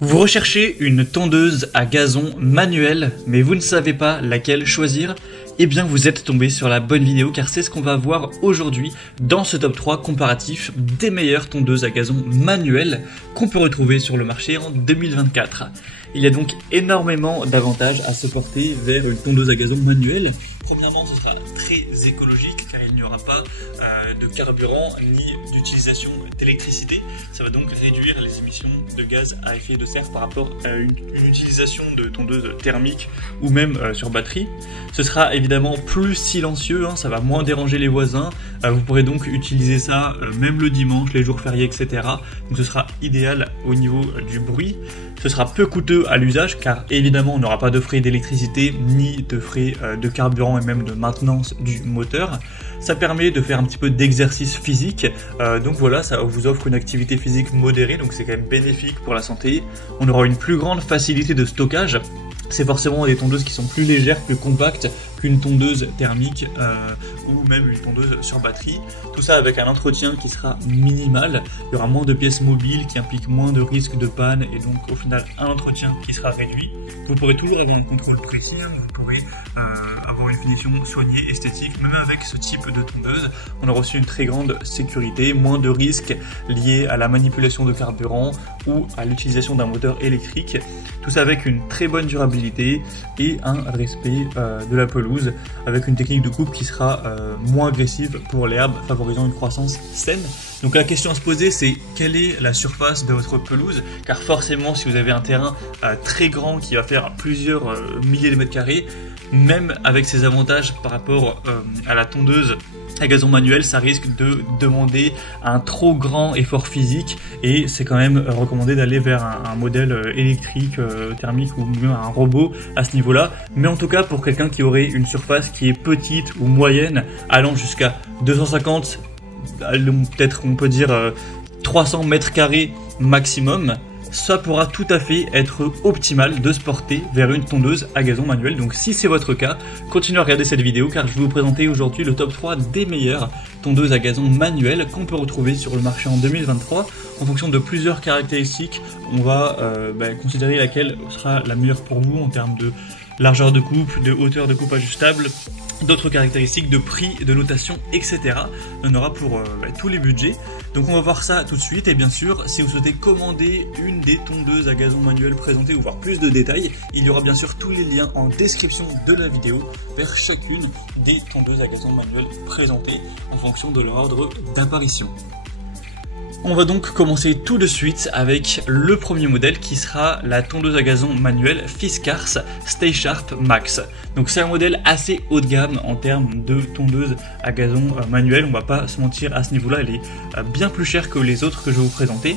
Vous recherchez une tondeuse à gazon manuelle, mais vous ne savez pas laquelle choisir? Eh bien vous êtes tombé sur la bonne vidéo car c'est ce qu'on va voir aujourd'hui dans ce top 3 comparatif des meilleures tondeuses à gazon manuelles qu'on peut retrouver sur le marché en 2024. Il y a donc énormément d'avantages à se porter vers une tondeuse à gazon manuelle. Premièrement, ce sera très écologique car il n'y aura pas de carburant ni d'utilisation d'électricité. Ça va donc réduire les émissions de gaz à effet de serre par rapport à une utilisation de tondeuse thermique ou même sur batterie. Ce sera évidemment plus silencieux, ça va moins déranger les voisins. Vous pourrez donc utiliser ça même le dimanche, les jours fériés, etc. Donc ce sera idéal au niveau du bruit. Ce sera peu coûteux à l'usage car évidemment on n'aura pas de frais d'électricité ni de frais de carburant et même de maintenance du moteur. Ça permet de faire un petit peu d'exercice physique, donc voilà, ça vous offre une activité physique modérée, donc c'est quand même bénéfique pour la santé. On aura une plus grande facilité de stockage. C'est forcément des tondeuses qui sont plus légères, plus compactes qu'une tondeuse thermique ou même une tondeuse sur batterie. Tout ça avec un entretien qui sera minimal. Il y aura moins de pièces mobiles qui impliquent moins de risques de panne et donc au final un entretien qui sera réduit. Vous pourrez toujours avoir un contrôle précis, vous pourrez avoir une finition soignée, esthétique, même avec ce type de tondeuse. On aura aussi une très grande sécurité, moins de risques liés à la manipulation de carburant ou à l'utilisation d'un moteur électrique. Tout ça avec une très bonne durabilité et un respect de la pelouse avec une technique de coupe qui sera moins agressive pour l'herbe, favorisant une croissance saine. Donc la question à se poser, c'est quelle est la surface de votre pelouse? Car forcément, si vous avez un terrain très grand qui va faire plusieurs milliers de mètres carrés, même avec ses avantages par rapport à la tondeuse à gazon manuel, ça risque de demander un trop grand effort physique et c'est quand même recommandé d'aller vers un modèle électrique, thermique ou même un robot à ce niveau-là. Mais en tout cas, pour quelqu'un qui aurait une surface qui est petite ou moyenne, allant jusqu'à 250, peut-être on peut dire 300 mètres carrés maximum, ça pourra tout à fait être optimal de se porter vers une tondeuse à gazon manuel. Donc si c'est votre cas, continuez à regarder cette vidéo car je vais vous présenter aujourd'hui le top 3 des meilleures tondeuses à gazon manuelles qu'on peut retrouver sur le marché en 2023. En fonction de plusieurs caractéristiques, on va considérer laquelle sera la meilleure pour vous en termes de largeur de coupe, de hauteur de coupe ajustable, d'autres caractéristiques de prix, de notation, etc. On aura pour tous les budgets. Donc on va voir ça tout de suite et bien sûr, si vous souhaitez commander une des tondeuses à gazon manuel présentées ou voir plus de détails, il y aura bien sûr tous les liens en description de la vidéo vers chacune des tondeuses à gazon manuel présentées en fonction de leur ordre d'apparition. On va donc commencer tout de suite avec le premier modèle qui sera la tondeuse à gazon manuelle Fiskars Stay Sharp Max. Donc c'est un modèle assez haut de gamme en termes de tondeuse à gazon manuelle, on va pas se mentir à ce niveau-là, elle est bien plus chère que les autres que je vais vous présenter.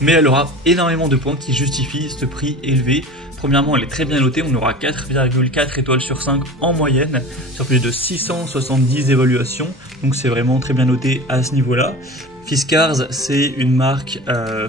Mais elle aura énormément de points qui justifient ce prix élevé. Premièrement, elle est très bien notée, on aura 4,4 étoiles sur 5 en moyenne, sur plus de 670 évaluations, donc c'est vraiment très bien noté à ce niveau-là. Fiskars, c'est une marque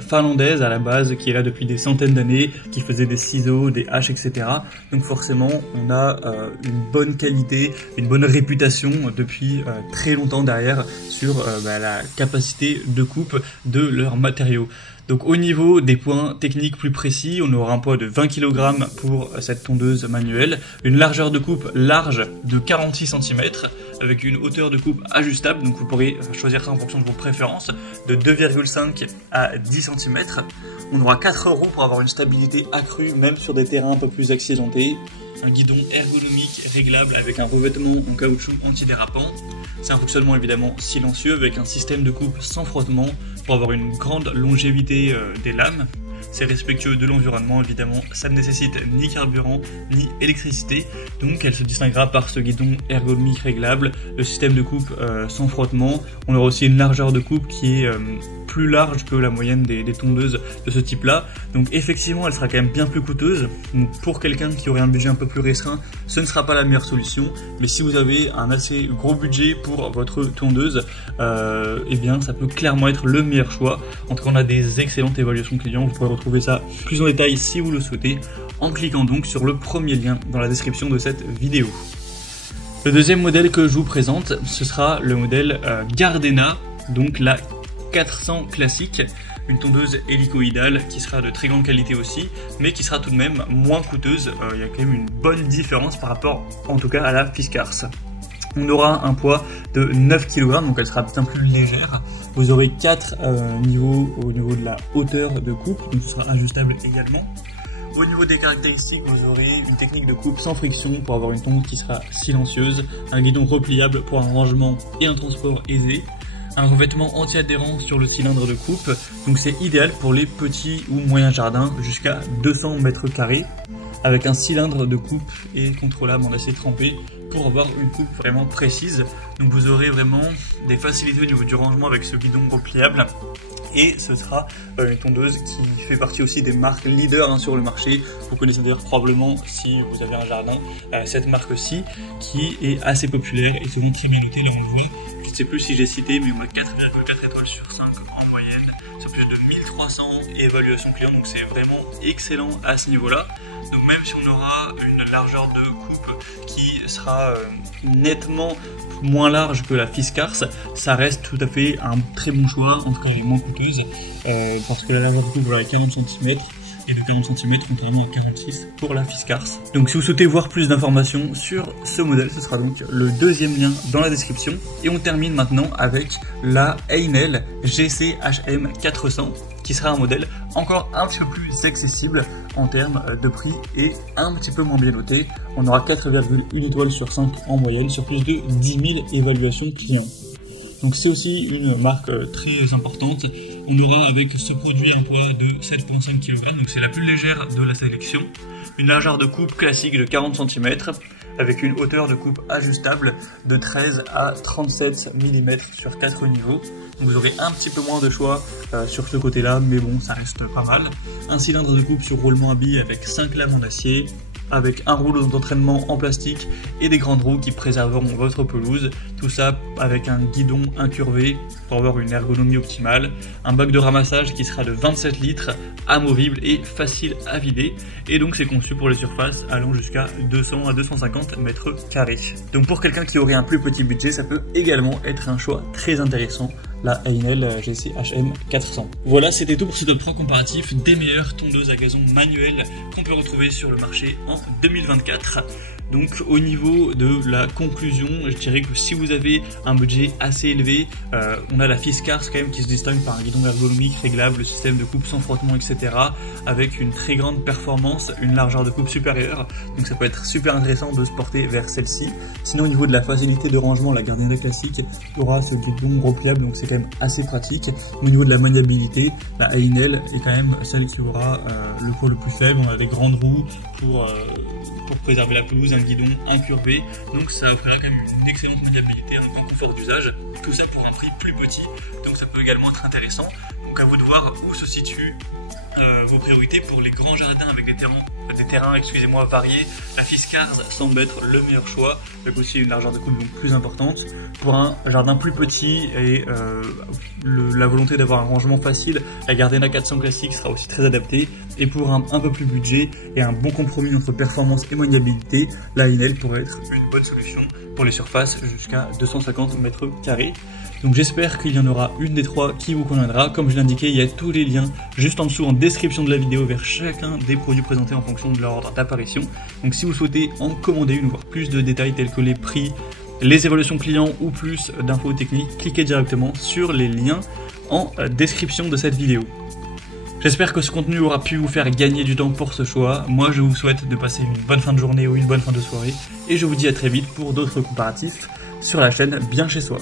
finlandaise à la base qui est là depuis des centaines d'années, qui faisait des ciseaux, des haches, etc. Donc forcément, on a une bonne qualité, une bonne réputation depuis très longtemps derrière sur la capacité de coupe de leurs matériaux. Donc au niveau des points techniques plus précis, on aura un poids de 20 kg pour cette tondeuse manuelle, une largeur de coupe large de 46 cm, avec une hauteur de coupe ajustable, donc vous pourrez choisir ça en fonction de vos préférences, de 2,5 à 10 cm. On aura 4 roues pour avoir une stabilité accrue, même sur des terrains un peu plus accidentés. Un guidon ergonomique réglable avec un revêtement en caoutchouc antidérapant. C'est un fonctionnement évidemment silencieux avec un système de coupe sans frottement pour avoir une grande longévité des lames. C'est respectueux de l'environnement, évidemment, ça ne nécessite ni carburant ni électricité, donc elle se distinguera par ce guidon ergonomique réglable, le système de coupe sans frottement. On aura aussi une largeur de coupe qui est plus large que la moyenne des tondeuses de ce type-là, donc effectivement elle sera quand même bien plus coûteuse. Donc pour quelqu'un qui aurait un budget un peu plus restreint, ce ne sera pas la meilleure solution, mais si vous avez un assez gros budget pour votre tondeuse, eh bien ça peut clairement être le meilleur choix. En tout cas, on a des excellentes évaluations clients, vous pourrez retrouver ça plus en détail si vous le souhaitez en cliquant donc sur le premier lien dans la description de cette vidéo. Le deuxième modèle que je vous présente, ce sera le modèle Gardena, donc la 400 classique. une tondeuse hélicoïdale qui sera de très grande qualité aussi, mais qui sera tout de même moins coûteuse. Il y a quand même une bonne différence par rapport en tout cas à la Fiskars. On aura un poids de 9 kg, donc elle sera bien plus légère. Vous aurez 4 niveaux au niveau de la hauteur de coupe, donc ce sera ajustable également. Au niveau des caractéristiques, vous aurez une technique de coupe sans friction pour avoir une tonde qui sera silencieuse, un guidon repliable pour un rangement et un transport aisé, un revêtement anti-adhérent sur le cylindre de coupe, donc c'est idéal pour les petits ou moyens jardins jusqu'à 200 mètres carrés, avec un cylindre de coupe et contrôlable en acier trempé pour avoir une coupe vraiment précise. Donc vous aurez vraiment des facilités au niveau du rangement avec ce guidon repliable. Et ce sera une tondeuse qui fait partie aussi des marques leaders sur le marché. Vous connaissez d'ailleurs probablement, si vous avez un jardin, cette marque-ci qui est assez populaire et selon qui noté les voit. Je ne sais plus si j'ai cité, mais on a 4,4 étoiles sur 5 en moyenne, sur plus de 1300 évaluations clients, donc c'est vraiment excellent à ce niveau-là. Donc même si on aura une largeur de coupe qui sera nettement moins large que la Fiskars, ça reste tout à fait un très bon choix, en tout cas elle est moins coûteuse, parce que la largeur de coupe voilà, est 40 cm, et de 40 cm contrairement à 46 pour la Fiskars. Donc si vous souhaitez voir plus d'informations sur ce modèle, ce sera donc le deuxième lien dans la description. Et on termine maintenant avec la Heinel GC-HM 400, qui sera un modèle encore un petit peu plus accessible en termes de prix et un petit peu moins bien noté. On aura 4,1 étoiles sur 5 en moyenne sur plus de 10 000 évaluations clients. Donc c'est aussi une marque très importante. On aura avec ce produit un poids de 7,5 kg, donc c'est la plus légère de la sélection. Une largeur de coupe classique de 40 cm avec une hauteur de coupe ajustable de 13 à 37 mm sur 4 niveaux. Donc vous aurez un petit peu moins de choix sur ce côté-là, mais bon, ça reste pas mal. Un cylindre de coupe sur roulement à billes avec 5 lames en acier, avec un rouleau d'entraînement en plastique et des grandes roues qui préserveront votre pelouse. Tout ça avec un guidon incurvé pour avoir une ergonomie optimale. Un bac de ramassage qui sera de 27 litres, amovible et facile à vider. Et donc c'est conçu pour les surfaces allant jusqu'à 200 à 250 mètres carrés. Donc pour quelqu'un qui aurait un plus petit budget, ça peut également être un choix très intéressant, la Heinel GC-HM 400. Voilà, c'était tout pour ce top 3 comparatif des meilleures tondeuses à gazon manuelles qu'on peut retrouver sur le marché en 2024. Donc au niveau de la conclusion, je dirais que si vous avez un budget assez élevé, on a la Fiskars quand même qui se distingue par un guidon ergonomique réglable, le système de coupe sans frottement, etc. avec une très grande performance, une largeur de coupe supérieure, donc ça peut être super intéressant de se porter vers celle-ci. Sinon au niveau de la facilité de rangement, la Gardena classique aura ce guidon repliable, donc c'est quand même assez pratique. Au niveau de la maniabilité, la Heinel est quand même celle qui aura le poids le plus faible. On a des grandes roues pour préserver la pelouse, un guidon incurvé, donc ça offrira quand même une excellente maniabilité, un grand confort d'usage, tout ça pour un prix plus petit, donc ça peut également être intéressant. Donc à vous de voir où se situent vos priorités. Pour les grands jardins avec des terrains variés, la Fiskars semble être le meilleur choix, avec aussi une largeur de coupe donc plus importante. Pour un jardin plus petit et la volonté d'avoir un rangement facile, la Gardena 400 classique sera aussi très adaptée. Et pour un peu plus budget et un bon compromis entre performance et maniabilité, la Heinel pourrait être une bonne solution pour les surfaces jusqu'à 250 mètres carrés. Donc j'espère qu'il y en aura une des trois qui vous conviendra. Comme je l'ai indiqué, il y a tous les liens juste en dessous en description de la vidéo vers chacun des produits présentés en fonction de leur ordre d'apparition. Donc si vous souhaitez en commander une ou voir plus de détails tels que les prix, les évaluations clients ou plus d'infos techniques, cliquez directement sur les liens en description de cette vidéo. J'espère que ce contenu aura pu vous faire gagner du temps pour ce choix. Moi je vous souhaite de passer une bonne fin de journée ou une bonne fin de soirée et je vous dis à très vite pour d'autres comparatifs sur la chaîne Bien Chez Soi.